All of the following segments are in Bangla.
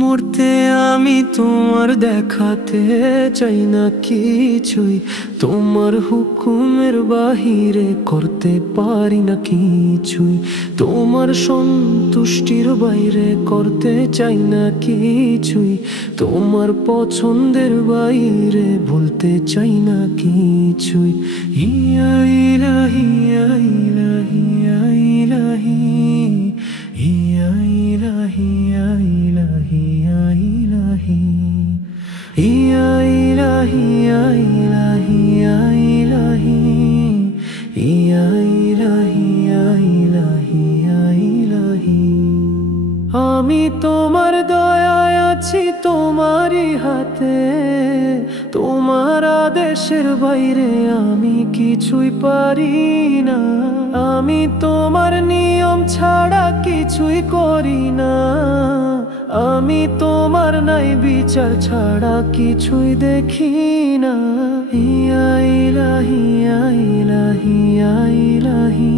মরতে আমি তোমার দেখাতে চাই না কিছুই, তোমার হুকুমের বাহিরে করতে পারি না কিছুই, তোমার সন্তুষ্টির বাইরে করতে চাই না কিছুই, তোমার পছন্দের বাইরে বলতে চাই না কিছুই। ইয়া ইলাহি ইয়া ইলাহি ইয়া ইলাহি ইয়া ইলাহি ইয়া ইলাহি ইয়া ইলাহি ইয়া ইলাহি ইয়া ইলাহি ইয়া ইলাহি ইয়া ইলাহি ইয়া ইলাহি ইয়া ইলাহি। আমি তোমার দয়ায় আছি তোমারই হাতে, তোমার আদেশের বাইরে আমি কিছুই পারি না, আমি তোমার নিয়ম ছাড়া কিছুই করি না, আমি তোমার নাই বিচার ছাড়া কিছুই দেখি না। ইয়া ইলাহি ইয়া ইলাহি ইয়া ইলাহি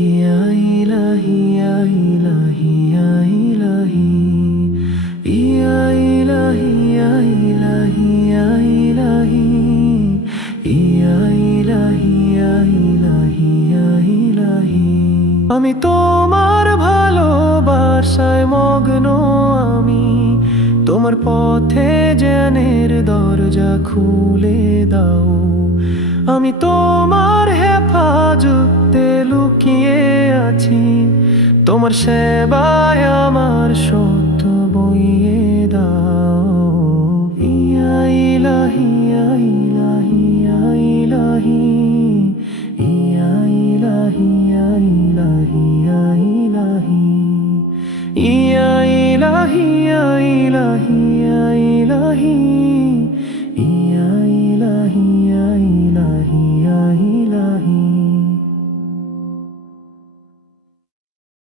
ইয়া ইলাহি ইয়া ইলাহি ইয়া ইলাহি ইয়া ইলাহি ইয়া ইলাহি ইয়া ইলাহি ইয়া ইলাহি ইয়া ইলাহি ইয়া ইলাহি। আমি তোমার ভালোবাসায় মগ্ন, আমি তোমার পথে জ্ঞানের দরজা খুলে দাও, আমি তোমার হেফাজতে লুকিয়ে আছি, তোমার সেবায় আমার সত্য বইয়ে দাও। ইয়া ইলাহি ইয়া ইলাহি ইয়া ইলাহি ইয়া ইলাহি ইয়া ইলাহি ইয়া ইলাহি ইয়া ইলাহি ইয়া ইলাহি ইয়া ইলাহি।